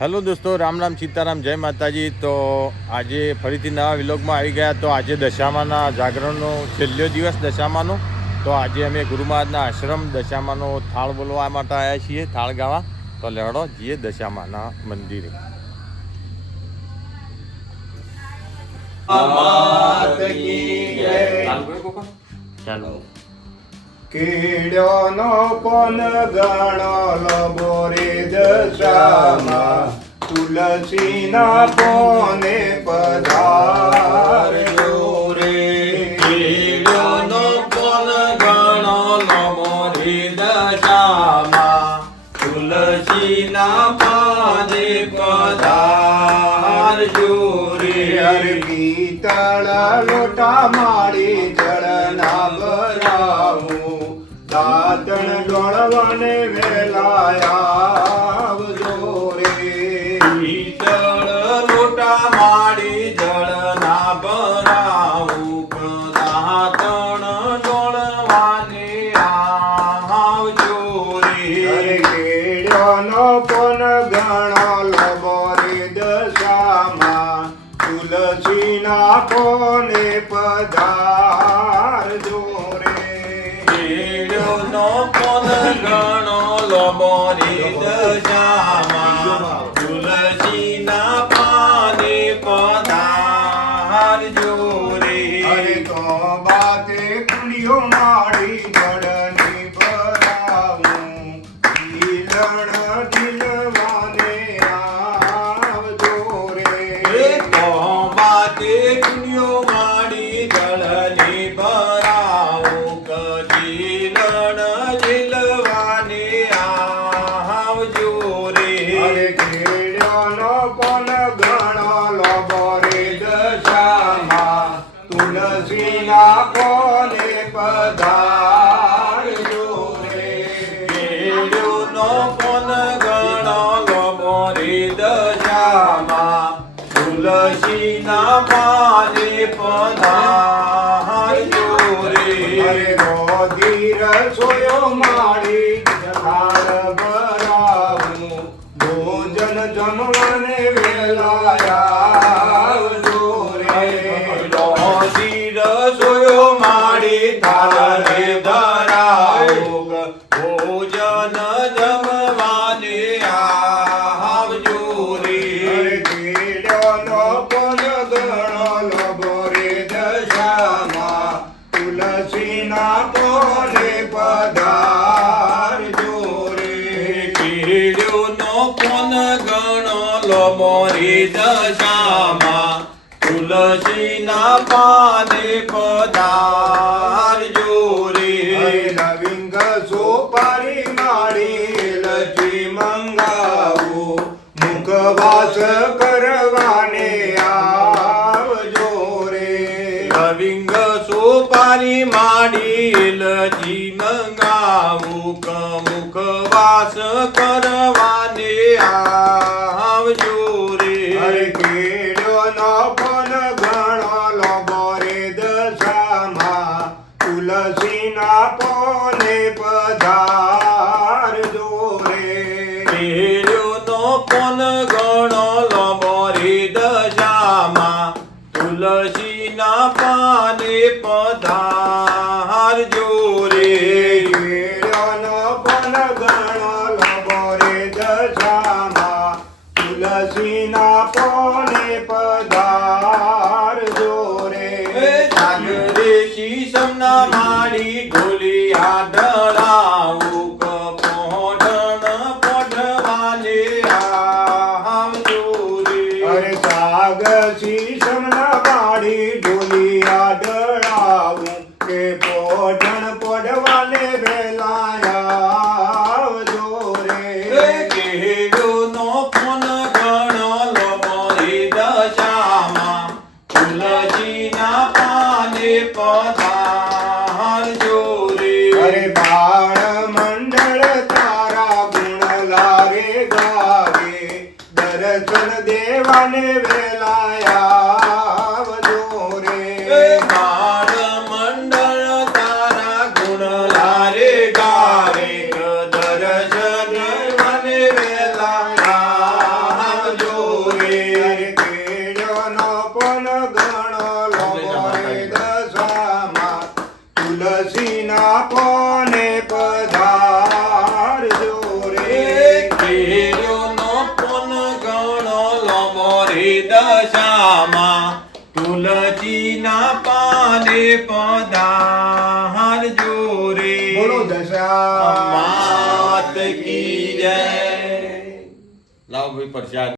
Hello દોસ્તો, રામ રામ સીતારામ, જય માતાજી। તો આજે ફરીથી નવા વિલોગમાં આવી ગયા। તો આજે દશામાના જાગરણનો છેલ્લો દિવસ દશામાનો। તો આજે અમે ગુરુ મહારાજના આશ્રમ દશામાનો થાળ બોલવા માટે આવ્યા છીએ, થાળ ગાવા। તો લેવડો જઈએ દશામાના મંદિરે। ચાલો। કીડોનો પણ ગણો બોરે દશામાં તુલસીના પોને પધારજો રે। કીડોનો પણ ગણો બોરે દશામાં તુલસીના પાને પધારજો રે। હરે પિત્તળ લોટા માળી જળના ભરાવું દાતણ ડોળવાને વેલાયા રે। પિત્તળ લોટા માળી જળના ભરાવું દાતણ ડોળવાને આવજો રે। હરે કેળ્યોનો પણ ગણો બોરે દશામાં તુલસીના કોને પધારજો રે। કેળનો પણ ગણો બોરે દશામાં તુલસીના પાને પધારજો રે। હરે તો બાતે કુલિયો માડી જળની ભરાવું દિલણ દિલવાને આવજો રે। તો બાતે કુલિયો માડી જળની ભરાવું કજીલણ જીલવાને આવજો રે। હરે કેળ્યોનો પણ ગણો બોરે દશામાં તુલસીના કોને પધારજો રે। કેળનો પણ ગણો બોરે દશામાં તુલસીના પાને પધારજો રે। હરે રોધી રસોયો માડી થાળ ભરાવું ભોજન જમવાને વેલાયા રે। રોજી રસોયો માડી થાળે ધરાવું ભોજન જમવાને આવજો રે। હરે કેળ્યોનો પણ ગણો બોરે દશામાં તુલસીના કોને પધારજો રે। કીડોનો પણ ગણો બોરે દશામાં તુલસીના પાને પધારજો રે। હરે લવિંગ સોપારી માળી લચી મંગાવું મુખવાસ કરવાને આવજો રે। લવિંગ સોપારી માડી લજી મંગાવું મુખવાસ કરવાને આવજો રે। હરે કેળ્યોનો પણ ગણો બોરે દશામાં તુલસીના પોને પધારજો રે। કેળનો પણ ગણો બોરે દશામાં તુલસીના પાને પધારજો રે। કેળ્યોનો પણ ગણો બોરે દશામાં તુલસીના પોને પધારજો રે। જાગરે શીશમના માડી ઢોલિયા ઢળાવું કપોઢણ પોઢવાને આવજો રે। હરે સાગ શીશમના માડી ઢોલિયા ડળાવું કે પોઢણ પોઢવાને વેલાયા રે। કેળનો પણ ગણો બોરે દશામાં તુલસીના પાને પધારજો રે। હરે બાળ મંડળ તારા ગુણ લાગે ગાવે દર્શન દેવાને વેલાયા રે। બાળ મંડળ તારા ગુણ લારે ગાવે દર્શન મને વેલા તુલસીના કોને પધારજો રે કેરીઓનો પોન ગણો લોમોરી દશામાં તુલસીના પાને પધારજો રે બોલો દશા માત કી જય. લાવ ભાઈ પ્રસાદ.